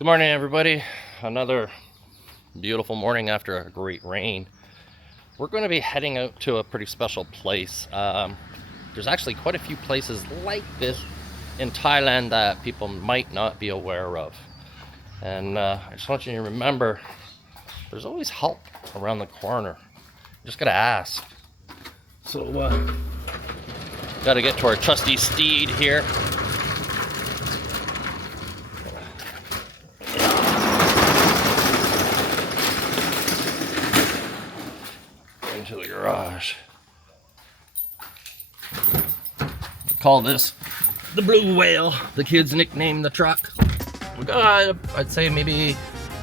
Good morning, everybody. Another beautiful morning after a great rain. We're going to be heading out to a pretty special place. There's actually quite a few places like this in Thailand that people might not be aware of. And I just want you to remember, there's always help around the corner. You just gotta ask. So, gotta get to our trusty steed here. Into the garage. We call this the Blue Whale. The kids nicknamed the truck. We got, I'd say, maybe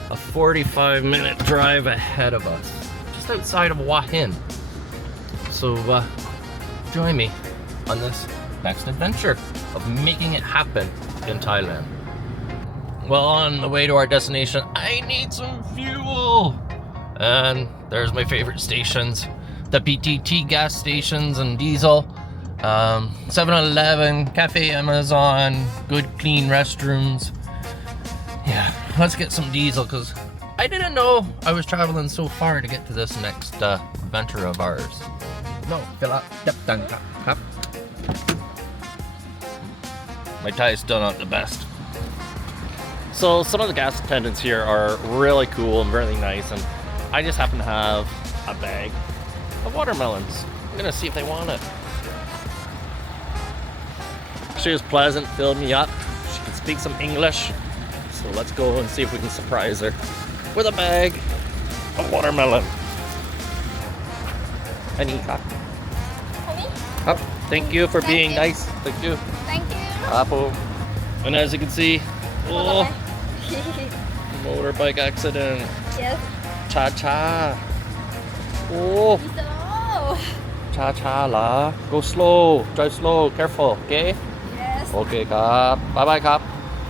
a 45-minute drive ahead of us, just outside of Hua Hin. So join me on this next adventure of making it happen in Thailand. Well, on the way to our destination, I need some fuel. And there's my favorite stations, the PTT gas stations and diesel, 7-Eleven, Cafe Amazon, good clean restrooms. Yeah, let's get some diesel because I didn't know I was traveling so far to get to this next adventure of ours. No, fill up. Yep, done. Up. My Thai is still not the best. So some of the gas attendants here are really cool and really nice, and I just happen to have a bag of watermelons. I'm gonna see if they want it. She was pleasant, filled me up. She can speak some English. So let's go and see if we can surprise her with a bag of watermelon. Any cup? Cup. Thank you for being nice. Thank you. Thank you. Apple. And as you can see, oh, motorbike accident. Yes. Cha-cha. Oh, So. cha-cha la. Go slow. Drive slow. Careful. Okay? Yes. Okay, cup. Bye-bye, cup.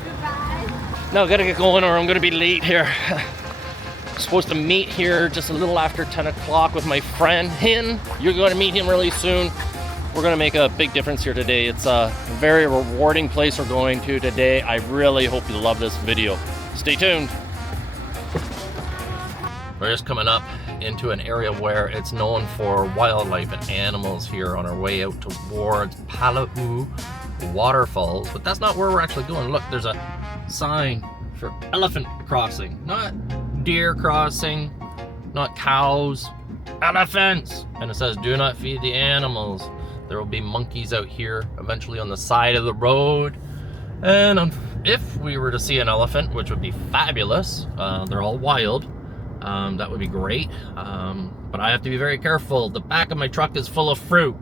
Goodbye. No, I gotta get going or I'm gonna be late here. I'm supposed to meet here just a little after 10 o'clock with my friend Hin. You're gonna meet him really soon. We're gonna make a big difference here today. It's a very rewarding place we're going to today. I really hope you love this video. Stay tuned. We're just coming up into an area where it's known for wildlife and animals here on our way out towards Palau waterfalls, but that's not where we're actually going. Look, there's a sign for elephant crossing, not deer crossing, not cows, elephants. And it says, do not feed the animals. There will be monkeys out here eventually on the side of the road. And if we were to see an elephant, which would be fabulous, they're all wild, that would be great. But I have to be very careful. The back of my truck is full of fruit.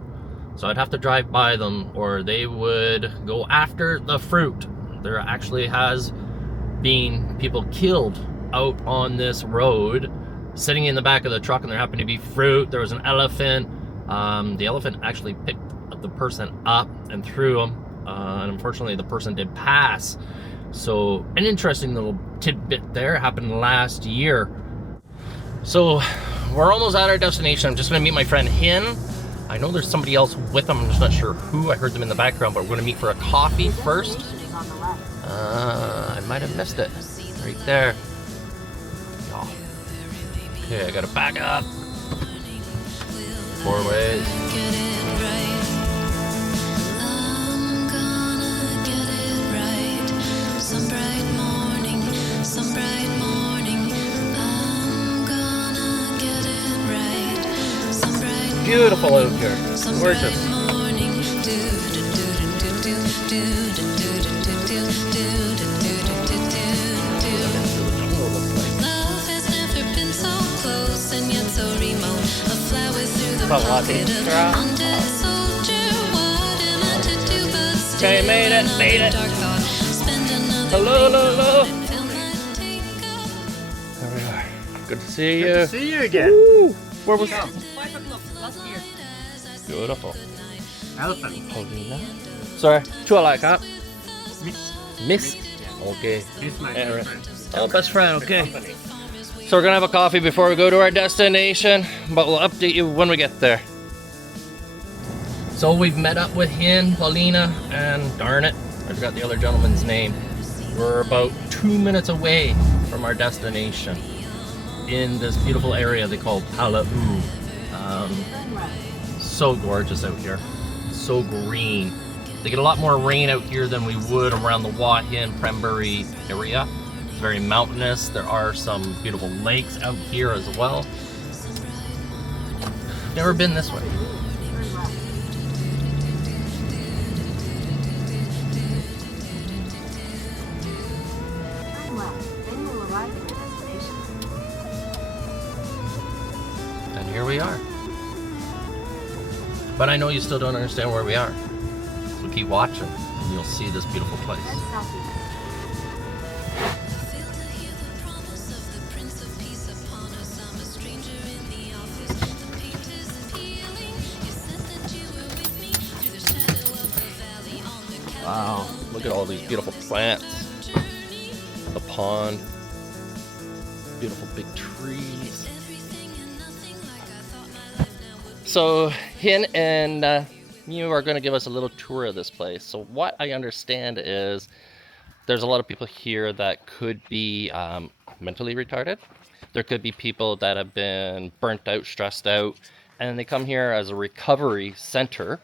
So I'd have to drive by them or they would go after the fruit. There actually has been people killed out on this road sitting in the back of the truck and there happened to be fruit. There was an elephant. The elephant actually picked the person up and threw him. And unfortunately the person did pass. So an interesting little tidbit there happened last year. So we're almost at our destination. I'm just gonna meet my friend Hin. I know there's somebody else with them. I'm just not sure who. I heard them in the background, but we're going to meet for a coffee first. I might have missed it. Right there. Oh. Okay, I got to back up. 4 ways. Beautiful out here. Gorgeous. Okay, made it. Hello. There we are. Good to see you. Good to see you again. Woo. Where was that? 5 o'clock last year. Beautiful. Elephant. Sorry, ชื่ออะไรครับ Miss. Okay. He's my Aaron. friend. Oh, best friend. Okay. So we're gonna have a coffee before we go to our destination, but we'll update you when we get there. So we've met up with Hin, Paulina, and darn it, I forgot the other gentleman's name. We're about 2 minutes away from our destination in this beautiful area they call Palau. So gorgeous out here, so green. They get a lot more rain out here than we would around the Hua Hin, Prembury area. It's very mountainous. There are some beautiful lakes out here as well. Never been this way. And here we are. But I know you still don't understand where we are. So keep watching and you'll see this beautiful place. Wow, look at all these beautiful plants. The pond. Beautiful big trees. So Hin and you are going to give us a little tour of this place. So what I understand is there's a lot of people here that could be mentally retarded. There could be people that have been burnt out, stressed out, and they come here as a recovery center.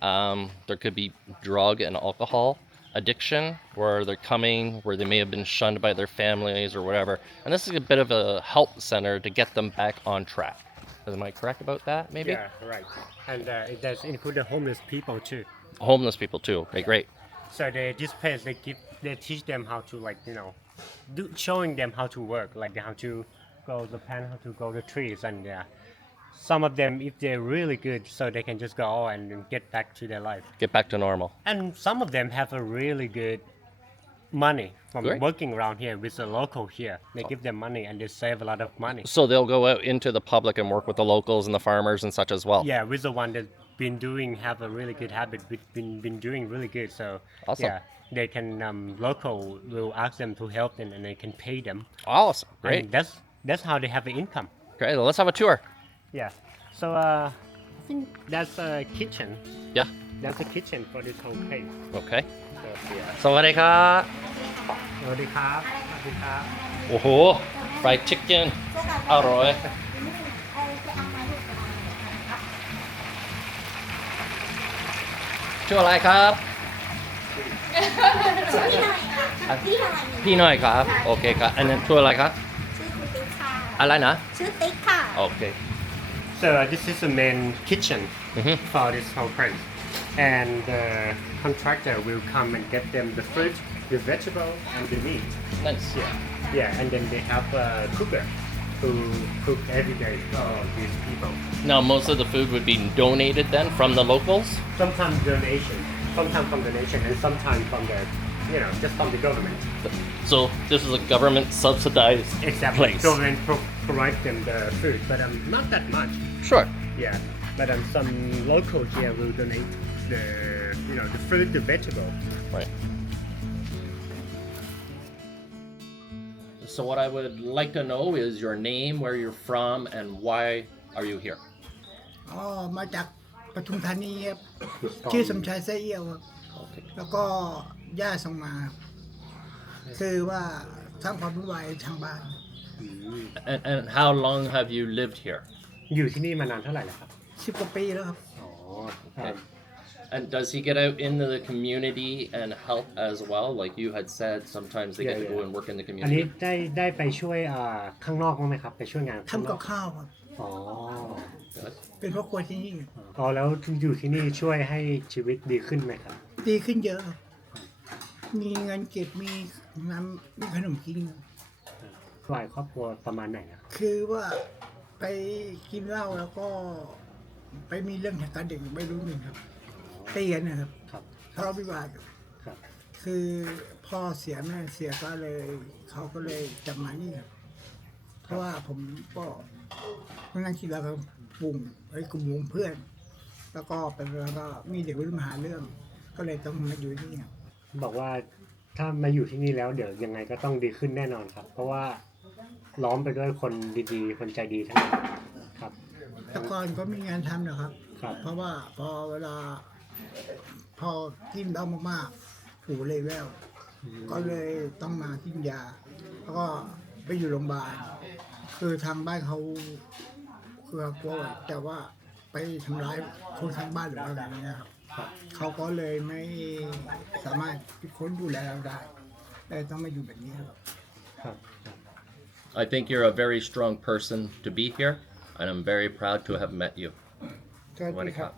There could be drug and alcohol addiction, where they're coming, where they may have been shunned by their families or whatever. And this is a bit of a help center to get them back on track. Am I correct about that, maybe? Yeah, right. And it does include the homeless people too. Homeless people too. Okay, great. So this place they teach them how to showing them how to work, like how to grow the plant, how to grow the trees, and some of them, if they're really good, so they can just go and get back to their life. Get back to normal. And some of them have a really good money from Great. working around here with the local here. They give them money and they save a lot of money. So they'll go out into the public and work with the locals and the farmers and such as well. Yeah, with the one that have a really good habit, been doing really good. So Awesome. yeah, they can local will ask them to help them and they can pay them. Awesome. Great. And that's how they have an income. Great. Well, let's have a tour. Yeah. So I think that's a kitchen. Yeah. That's a kitchen for this whole place. Okay. So yeah. สวัสดีครับ สวัสดีครับสวัสดีครับ โอ้โห fried chicken อร่อย ชื่ออะไรครับ พี่หน่อยครับ โอเคครับ อันนั้นชื่ออะไรครับ ชื่อคุณติ๊กค่ะ อะไรนะ ชื่อติ๊กค่ะ โอเค So this is the main kitchen for this whole place. And the contractor will come and get them the fruit, the vegetable, and the meat. Nice. Yeah, and then they have a cooker who cook every day for these people. Now, most of the food would be donated then from the locals? Sometimes donation, sometimes from donation, and sometimes from the, just from the government. So this is a government subsidized Exactly. place. Government provides them the food, but not that much. Sure. Yeah, but some local here will donate the fruit, the vegetable. Right. So what I would like to know is your name, where you're from, and why are you here? อ๋อมาจากปทุมธานีครับชื่อสมชายไส้เอี้ยวครับ Okay. แล้วก็ย่าส่งมาคือว่าสร้างความวุ่นวายทางบ้าน And how long have you lived here? อยู่ที่นี่มานานเท่าไหร่แล้วครับ 10 กว่าปีแล้วครับ อ๋อ Okay. And does he get out into the community and help as well? Like you had said, sometimes they get to go and work in the อันนี้ community. ได้ไปช่วยข้างนอกบ้างไหมครับไปช่วยงานข้าง ทำ น กั อบ ก ข้าวครับ อ๋อ Good. เป็นพ่อครัวที่นี่ อ๋อแล้วอยู่ที่นี่ช่วยให้ชีวิตดีขึ้นไหมครับ ดีขึ้นเยอะครับมีเงินเก็บมีน้ำมีขนมกินครับ ฝ่ายครอบครัวประมาณไหนนะ คือว่าไปกินเหล้าแล้วก็ไปมีเรื่องทางการเด็กไม่รู้หนึ่งครับตีกันนะครับ ครับ ทะเลาะวิวาท ครับ คือพ่อเสียแม่เสียก็เลยเขาก็เลยจับมานี่ครับเพราะว่าผมก็นั่งคิดแล้วก็ปุ่มไอ้กลุ่มวงเพื่อน แล้วก็เป็นแล้วก็มีเด็กวัยรุ่นมาหาเรื่อง ก็เลยต้องมาอยู่ที่นี่ครับ บอกว่าถ้ามาอยู่ที่นี่แล้วเดี๋ยวยังไงก็ต้องดีขึ้นแน่นอนครับ เพราะว่าล้อมไปด้วยคนดีๆ คนใจดีทั้งนั้นครับ แต่ก่อนก็มีงานทำนะครับ ครับ เพราะว่าพอเวลาพอกินเหล้ามากๆหูเลยแวว ก็เลยต้องมากินยา แล้วก็ไปอยู่โรงพยาบาลคือทางบ้านเขาคือกลัวแต่ว่าไปทำร้ายคนข้างบ้านหรืออะไรอย่างเงี้ยครับเขาก็เลยไม่สามารถคิดค้นดูแลเราได้เลยต้องมาอยู่แบบนี้ครับ I think you're a very strong person to be here, and I'm very proud to have met you. สวัสดีครับ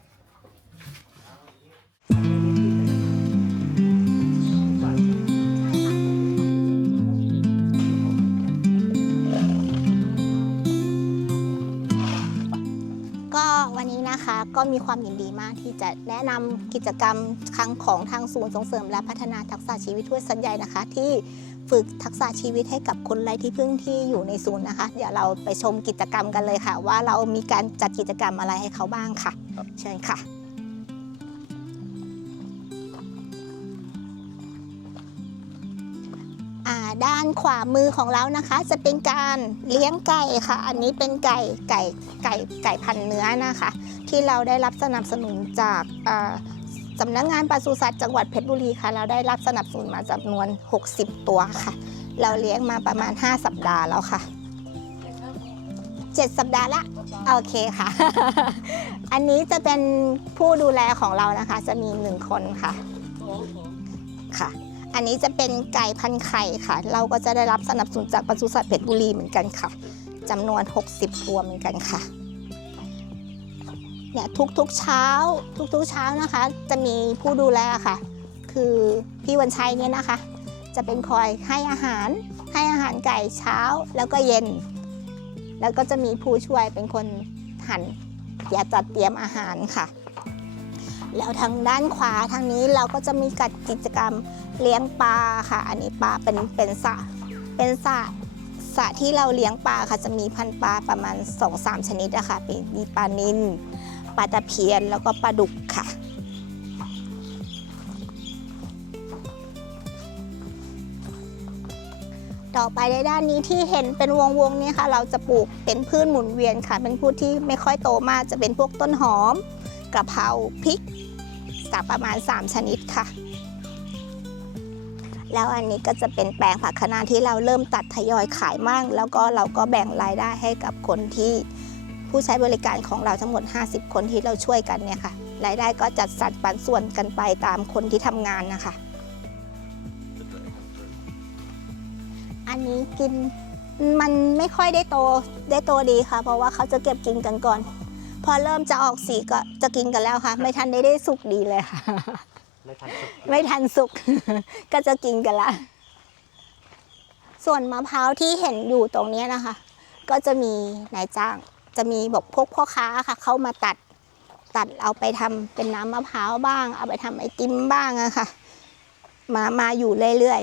ก็วันนี้นะคะก็มีความยินดีมากที่จะแนะนำกิจกรรมของทางศูนย์ส่งเสริมและพัฒนาทักษะชีวิตห้วยสันใหญ่นะคะที่ฝึกทักษะชีวิตให้กับคนไร้ที่พึ่งที่อยู่ในศูนย์นะคะเดี๋ยวเราไปชมกิจกรรมกันเลยค่ะว่าเรามีการจัดกิจกรรมอะไรให้เขาบ้างค่ะเชิญค่ะด้านขวามือของเรานะคะจะเป็นการเลี้ยงไก่ค่ะอันนี้เป็นไก่พันธุ์เนื้อนะคะที่เราได้รับสนับสนุนจากสำนักงานปศุสัตว์จังหวัดเพชรบุรีค่ะเราได้รับสนับสนุนมาจำนวน60ตัวค่ะเราเลี้ยงมาประมาณ5สัปดาห์แล้วค่ะ7สัปดาห์ละโอเคค่ะ อันนี้จะเป็นผู้ดูแลของเรานะคะจะมี1คนค่ะค่ะอันนี้จะเป็นไก่พันไข่ค่ะเราก็จะได้รับสนับสนุนจากปศุสัตว์เพชรบุรีเหมือนกันค่ะจำนวน60ตัวเหมือนกันค่ะเนี่ยทุกๆเช้านะคะจะมีผู้ดูแลค่ะคือพี่วันชัยเนี่ยนะคะจะเป็นคอยให้อาหารไก่เช้าแล้วก็เย็นแล้วก็จะมีผู้ช่วยเป็นคนหั่นจัดเตรียมอาหารค่ะแล้วทางด้านขวาทางนี้เราก็จะมีกิจกรรมเลี้ยงปลาค่ะอันนี้ปลาเป็นสระที่เราเลี้ยงปลาค่ะจะมีพันธุ์ปลาประมาณ 2-3 ชนิดอะค่ะมีปลานิลปลาตะเพียนแล้วก็ปลาดุกค่ะต่อไปในด้านนี้ที่เห็นเป็นวงนี้ค่ะเราจะปลูกเป็นพืชหมุนเวียนค่ะเป็นพืชที่ไม่ค่อยโตมากจะเป็นพวกต้นหอมกระเพราพริกประมาณ3ชนิดค่ะแล้วอันนี้ก็จะเป็นแปลงผักคะน้าที่เราเริ่มตัดทยอยขายมั่งแล้วก็เราก็แบ่งรายได้ให้กับคนที่ผู้ใช้บริการของเราทั้งหมด50คนที่เราช่วยกันเนี่ยค่ะรายได้ก็จัดสรรปันส่วนกันไปตามคนที่ทำงานนะคะอันนี้กินมันไม่ค่อยได้โตดีค่ะเพราะว่าเขาจะเก็บกินกันก่อนพอเริ่มจะออกสีก็จะกินกันแล้วค่ะไม่ทันได้สุกดีเลยค่ะไม่ทันสุก ก็จะกินกันละส่วนมะพร้าวที่เห็นอยู่ตรงนี้นะคะก็จะมีนายจ้างจะมีบอกพวกพ่อค้าค่ะเข้ามาตัดเอาไปทำเป็นน้ำมะพร้าวบ้างเอาไปทำไอติมบ้างอะค่ะมาอยู่เรื่อย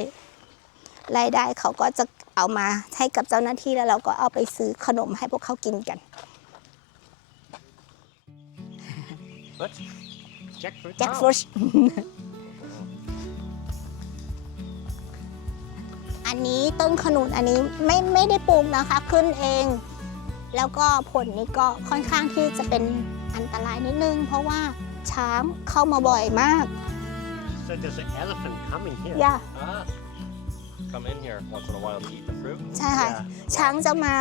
ๆรายได้เขาก็จะเอามาให้กับเจ้าหน้าที่แล้วเราก็เอาไปซื้อขนมให้พวกเขากินกันแจ็คฟรุช อันนี้ต้นขนุนอันนี้ไม่ได้ปลูกนะคะขึ้นเองแล้วก็ผลนี้ก็ค่อนข้างที่จะเป็นอันตรายนิดนึงเพราะว่าช้างเข้ามาบ่อยมาก So does an elephant come in here? Yeah. Come in here once in a while to eat the fruit. ใช่ค่ะช้างจะมา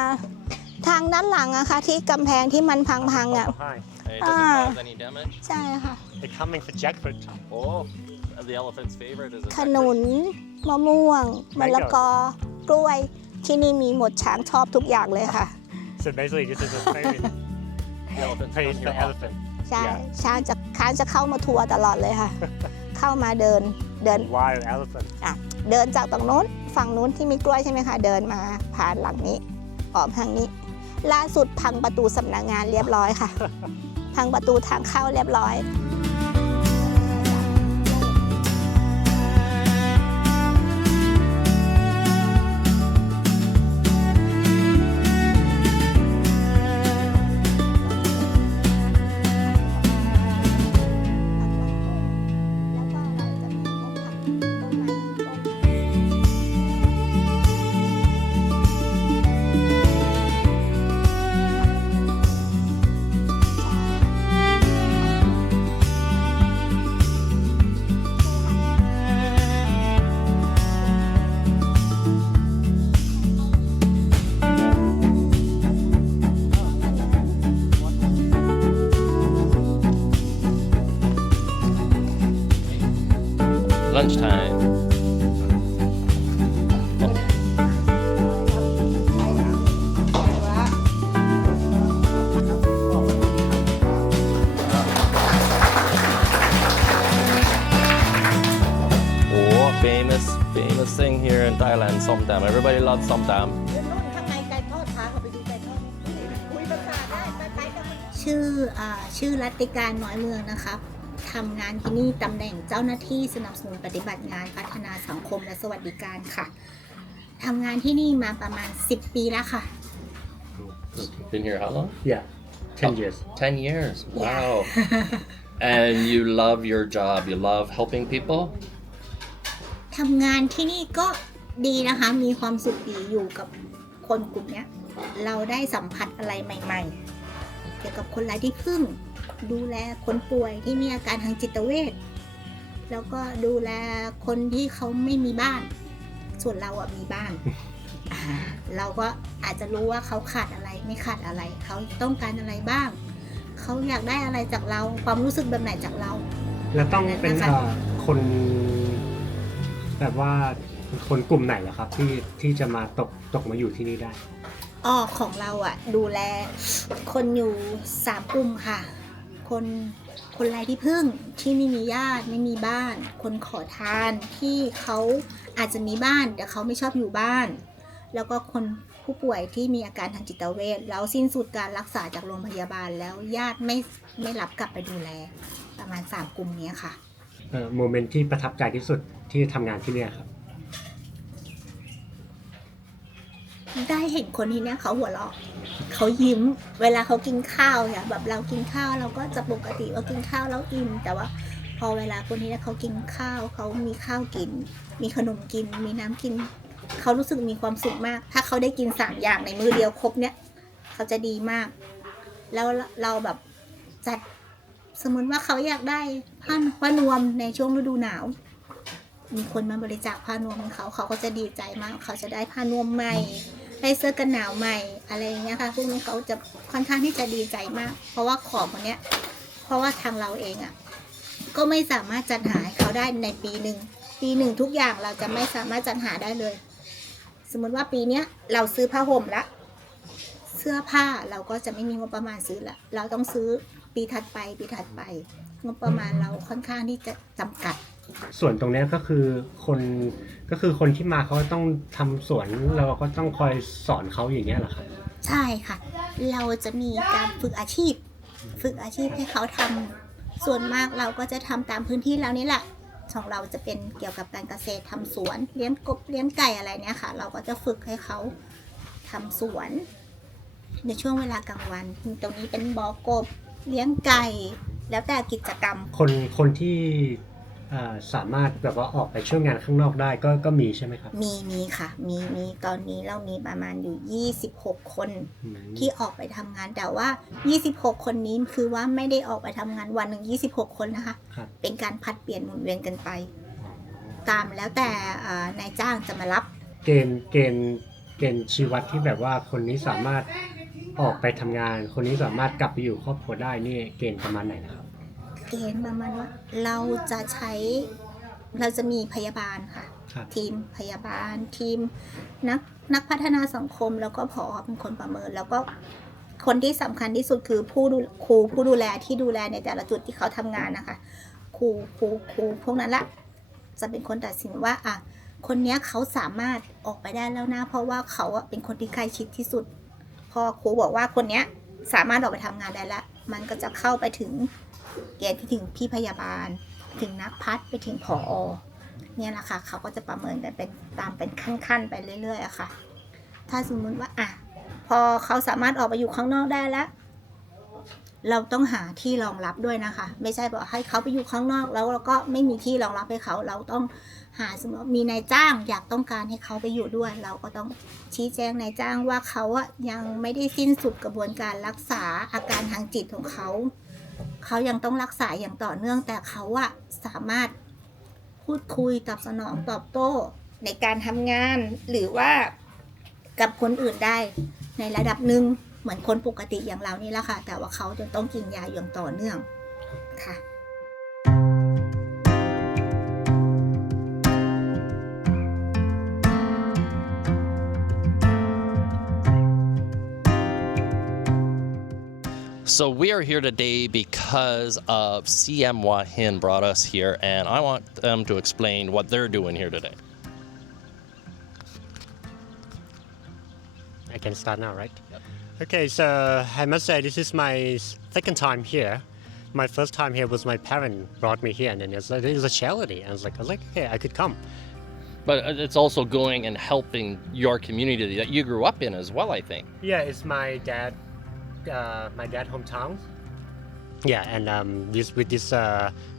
ทางด้านหลังอะค่ะที่กำแพงที่มันพังๆอะ Behind. And it doesn't cause any damage. ใช่ค่ะ They're coming for jackfruit. Oh, the elephant's favorite is a ขนุนมะม่วงมะละกอกล้วยที่นี่มีหมดช้างชอบทุกอย่างเลยค่ะ So basically, this is a favorite The elephant's place come for here often. elephant. ใช่ Yeah. ช้างจะเข้ามาทัวร์ตลอดเลยค่ะ เข้ามาเดิน Wild elephant. เดินจากตรงโน้นฝั่งนู้นที่มีกล้วยใช่ไหมคะเดินมาผ่านหลังนี้ออกทางนี้ล่าสุดพังประตูสำนักงานเรียบร้อยค่ะ พังประตูทางเข้าเรียบร้อย lunchtime. Oh, famous thing here in Thailand, Somtam. Everybody loves Somtam. ชื่อรัตติการน้อยเมืองนะครับทำงานที่นี่ตำแหน่งเจ้าหน้าที่สนับสนุนปฏิบัติงานพัฒนาสังคมและสวัสดิการค่ะทำงานที่นี่มาประมาณ10 ปีแล้วค่ะ Been here how long? Yeah, 10 years. 10 years. Wow. And you love your job. You love helping people? ทำงานที่นี่ก็ดีนะคะมีความสุขดีอยู่กับคนกลุ่มนี้เราได้สัมผัสอะไรใหม่ๆเกี่ยวกับคนไร้ที่พึ่งดูแลคนป่วยที่มีอาการทางจิตเวชแล้วก็ดูแลคนที่เขาไม่มีบ้านส่วนเราอะมีบ้าน เราก็อาจจะรู้ว่าเขาขาดอะไรไม่ขาดอะไรเขาต้องการอะไรบ้างเขาอยากได้อะไรจากเราความรู้สึกแบบไหนจากเรา แล้วต้องเป็นคนแบบว่าคนกลุ่มไหนเหรอครับที่จะมาตกมาอยู่ที่นี่ได้ของเราอะดูแลคนอยู่3 กลุ่มค่ะคนไร้ที่พึ่งที่ไม่มีญาติไม่มีบ้านคนขอทานที่เขาอาจจะมีบ้านแต่เขาไม่ชอบอยู่บ้านแล้วก็คนผู้ป่วยที่มีอาการทางจิตเวชแล้วสิ้นสุดการรักษาจากโรงพยาบาลแล้วญาติไม่รับกลับไปดูแลประมาณ3 กลุ่มนี้ค่ะโมเมนต์ที่ประทับใจที่สุดที่ทำงานที่นี่ครับได้เห็นคนที่เนี้ยเขาหัวเราะเขายิ้มเวลาเขากินข้าวเนี่ยแบบเรากินข้าวเราก็จะปกติว่ากินข้าวแล้วอิ่มแต่ว่าพอเวลาคนที่เนี้ยเขากินข้าวเขามีข้าวกินมีขนมกินมีน้ำกินเขารู้สึกมีความสุขมากถ้าเขาได้กิน3 อย่างในมื้อเดียวครบเนี้ยเขาจะดีมากแล้วเราแบบจัดสมมติว่าเขาอยากได้ผ้านวมในช่วงฤดูหนาวมีคนมาบริจาคผ้านวมเขาก็จะดีใจมากเขาจะได้ผ้านวมใหม่ได้เสื้อกันหนาวใหม่อะไรอย่างเงี้ยค่ะพวกนี้เขาจะค่อนข้างที่จะดีใจมากเพราะว่าของพวกเนี้ยเพราะว่าทางเราเองอ่ะก็ไม่สามารถจัดหาให้เขาได้ในปีหนึ่งทุกอย่างเราจะไม่สามารถจัดหาได้เลยสมมติว่าปีเนี้ยเราซื้อผ้าห่มละเสื้อผ้าเราก็จะไม่มีงบประมาณซื้อละเราต้องซื้อปีถัดไปงบประมาณเราค่อนข้างที่จะจำกัดส่วนตรงนี้ก็คือคนที่มาเขาต้องทำสวนเราก็ต้องคอยสอนเขาอย่างเงี้ยเหรอครับใช่ค่ะเราจะมีการฝึกอาชีพให้เขาทำส่วนมากเราก็จะทำตามพื้นที่เรานี่แหละของเราจะเป็นเกี่ยวกับการเกษตรทำสวนเลี้ยงกบเลี้ยงไก่อะไรเนี้ยค่ะเราก็จะฝึกให้เขาทำสวนในช่วงเวลากลางวันตรงนี้เป็นบ่อกบเลี้ยงไก่แล้วแต่กิจกรรมคนที่สามารถแบบว่าออกไปช่วยงานข้างนอกได้ก็มีใช่ไหมครับมีค่ะมีตอนนี้เรามีประมาณอยู่26 คนที่ออกไปทำงานแต่ว่า26 คนนี้คือว่าไม่ได้ออกไปทำงานวันหนึ่ง26 คนนะคะเป็นการผลัดเปลี่ยนหมุนเวียนกันไปตามแล้วแต่นายจ้างจะมารับเกณฑ์ชีวัดที่แบบว่าคนนี้สามารถออกไปทำงานคนนี้สามารถกลับไปอยู่ครอบครัวได้นี่เกณฑ์ประมาณไหนนะครับเกณฑ์ประมาณว่าเราจะมีพยาบาลค่ะทีมพยาบาลทีมนักพัฒนาสังคมแล้วก็ผอเป็นคนประเมินแล้วก็คนที่สำคัญที่สุดคือครูผู้ดูแลที่ดูแลในแต่ละจุดที่เขาทำงานนะคะครูพวกนั้นละจะเป็นคนตัดสินว่าคนนี้เขาสามารถออกไปได้แล้วนะเพราะว่าเขาเป็นคนที่ใกล้ชิดที่สุดพอครูบอกว่าคนนี้สามารถออกไปทำงานได้แล้วมันก็จะเข้าไปถึงเกณฑ์ที่ถึงพี่พยาบาลถึงนักพัฒไปถึงผอ.เนี่ยแหละค่ะเขาก็จะประเมินกันเป็นตามเป็นขั้นๆไปเรื่อยๆอะค่ะถ้าสมมติว่าพอเขาสามารถออกไปอยู่ข้างนอกได้แล้วเราต้องหาที่รองรับด้วยนะคะไม่ใช่บอกให้เขาไปอยู่ข้างนอกแล้วเราก็ไม่มีที่รองรับให้เขาเราต้องหาสมมติมีนายจ้างอยากต้องการให้เขาไปอยู่ด้วยเราก็ต้องชี้แจงนายจ้างว่าเขายังไม่ได้สิ้นสุดกระบวนการรักษาอาการทางจิตของเขายังต้องรักษาอย่างต่อเนื่องแต่เขาสามารถพูดคุยตอบสนองตอบโต้ในการทำงานหรือว่ากับคนอื่นได้ในระดับหนึ่งเหมือนคนปกติอย่างเรานี่แหละค่ะแต่ว่าเขาจะต้องกินยาอย่างต่อเนื่องค่ะ So we are here today because of CM Hua Hin brought us here, and I want them to explain what they're doing here today. I can start now, right? Yep. Okay, so I must say this is my second time here. My first time here was my parent brought me here, and then it was a charity. I was like, hey, I could come. But it's also going and helping your community that you grew up in as well, I think. Yeah, it's my dad hometown. Yeah, and this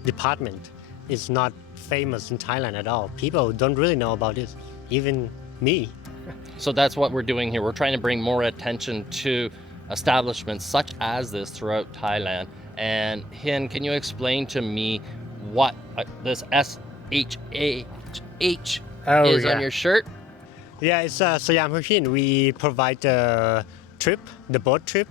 department is not famous in Thailand at all. People don't really know about this, even me. So that's what we're doing here. We're trying to bring more attention to establishments such as this throughout Thailand. And Hin, can you explain to me what this SHAH is on your shirt? Yeah, it's Siam Hua Hin. We provide the trip, the boat trip,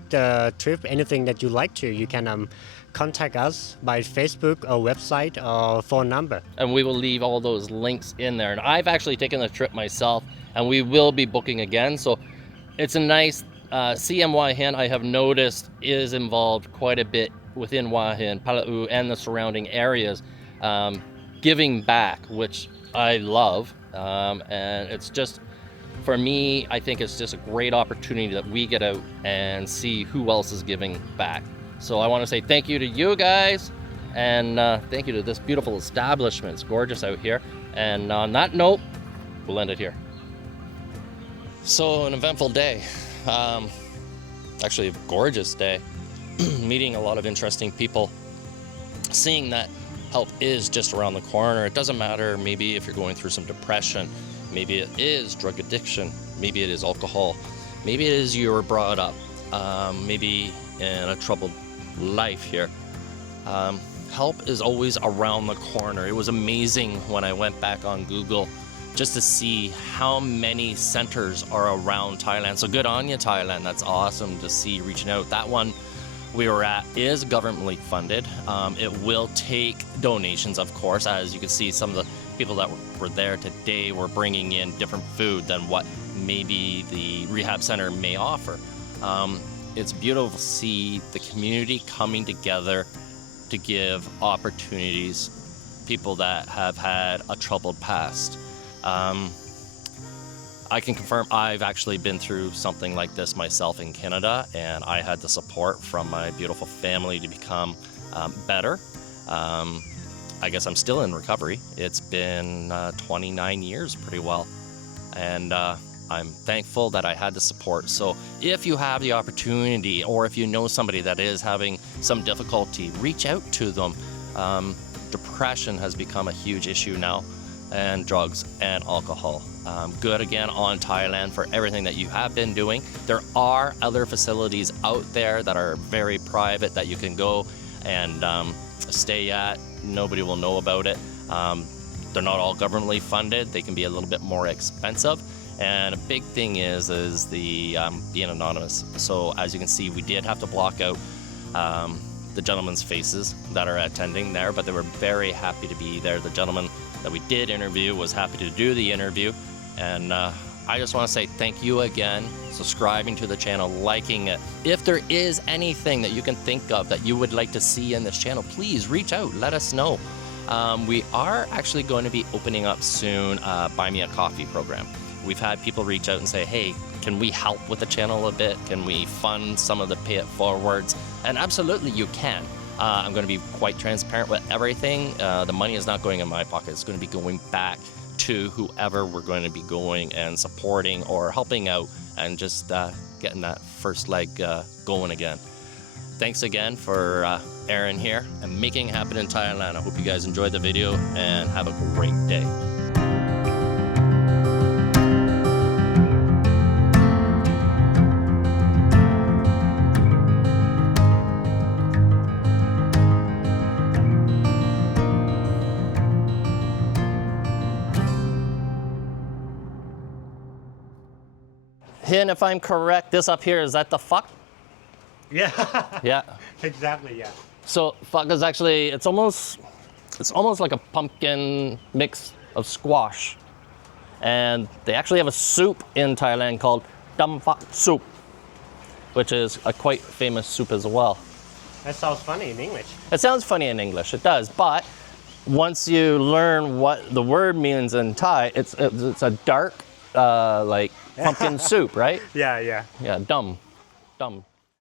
anything that you like to. You can contact us by Facebook or website or phone number. And we will leave all those links in there. And I've actually taken the trip myself, and we will be booking again. So it's a nice CM Hua Hin, I have noticed, is involved quite a bit within Hua Hin, Palau, and the surrounding areas, giving back, which I love. And it's just, for me, I think it's just a great opportunity that we get out and see who else is giving back. So I want to say thank you to you guys, and thank you to this beautiful establishment. It's gorgeous out here. And on that note, we'll end it here. So an eventful day. Actually a gorgeous day. Meeting a lot of interesting people. Seeing that help is just around the corner. It doesn't matter maybe if you're going through some depression. Maybe it is drug addiction. Maybe it is alcohol. Maybe it is you were brought up. Maybe in a troubled life here. Help is always around the corner. It was amazing when I went back on Google just to see how many centers are around Thailand. So good on you, Thailand. That's awesome to see you reaching out. That one we were at is governmentally funded. It will take donations, of course. As you can see, some of the people that were there today were bringing in different food than what maybe the rehab center may offer. It's beautiful to see the community coming together to give opportunities, people that have had a troubled past. I can confirm I've actually been through something like this myself in Canada, and I had the support from my beautiful family to become better. I guess I'm still in recovery. It's been 29 years pretty well, and I'm thankful that I had the support. So if you have the opportunity, or if you know somebody that is having some difficulty, reach out to them. Depression has become a huge issue now, and drugs and alcohol. Good again on Thailand for everything that you have been doing. There are other facilities out there that are very private that you can go and stay at. Nobody will know about it. They're not all governmentally funded. They can be a little bit more expensive. And a big thing is the being anonymous. So as you can see, we did have to block out the gentlemen's faces that are attending there, but they were very happy to be there. The gentleman that we did interview was happy to do the interview. And I just want to say thank you again, subscribing to the channel, liking it. If there is anything that you can think of that you would like to see in this channel, please reach out, let us know. We are actually going to be opening up soon Buy Me a Coffee program. We've had people reach out and say, hey, can we help with the channel a bit? Can we fund some of the pay it forwards? And absolutely you can. I'm going to be quite transparent with everything. The money is not going in my pocket. It's going to be going back to whoever we're going to be going and supporting or helping out, and just getting that first leg going again. Thanks again for Aaron here and making it happen in Thailand. I hope you guys enjoyed the video and have a great day. Hin, if I'm correct, this up here, is that the fuck? Yeah. Yeah. Exactly, yeah. So fuck is actually, it's almost like a pumpkin mix of squash. And they actually have a soup in Thailand called dam fuck soup, which is a quite famous soup as well. That sounds funny in English. It sounds funny in English, it does, but once you learn what the word means in Thai, it's a dark, like pumpkin soup, right? Yeah, yeah. Yeah, dumb.